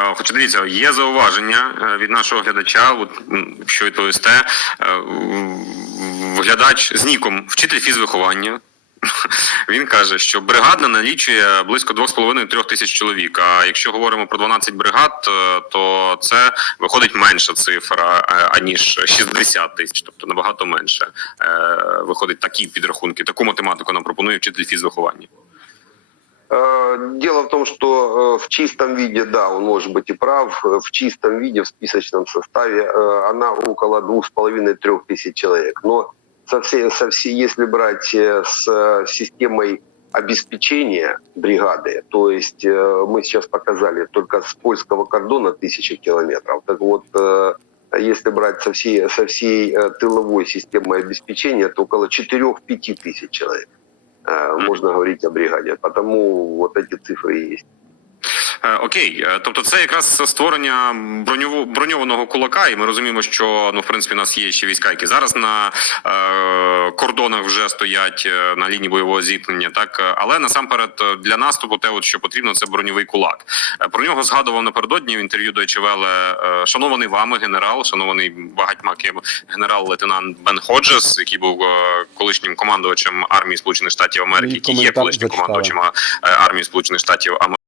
Е, Хоча дивіться, є зауваження е, від нашого глядача, що відповісте. Е, в- Глядач з ніком, вчитель фізвиховання. Він каже, що бригадна налічує близько 2,5-3 тисяч чоловік. А якщо говоримо про 12 бригад, е, то це виходить менша цифра, е, аніж 60 тисяч, тобто набагато менше. Е, Виходить такі підрахунки. Таку математику нам пропонує вчитель фізвиховання. Э, Дело в том, что э, в чистом виде, да, он может быть и прав, э, в чистом виде, в списочном составе она около двух с половиной-трех тысяч человек. Но со всей, со всей, если брать с системой обеспечения бригады, то есть мы сейчас показали только с польского кордона тысяча километров, так вот если брать со всей, со всей тыловой системой обеспечения, то около 4-5 тысяч человек можно говорить о бригаде. Потому вот эти цифры и. Е, Окей, Е, тобто це якраз створення броньованого кулака, і ми розуміємо, що ну в принципі у нас є ще війська, які зараз на е, кордонах вже стоять е, на лінії бойового зіткнення. Так Е, але насамперед е, для наступу те, от що потрібно, це броньовий кулак. Про нього згадував напередодні в інтерв'ю Deutsche Welle, е, шанований вами генерал, шанований багатьма генерал-лейтенант Бен Ходжес, який був колишнім командувачем армії Сполучених Штатів Америки, який є колишнім командувачем армії Сполучених Штатів Америки.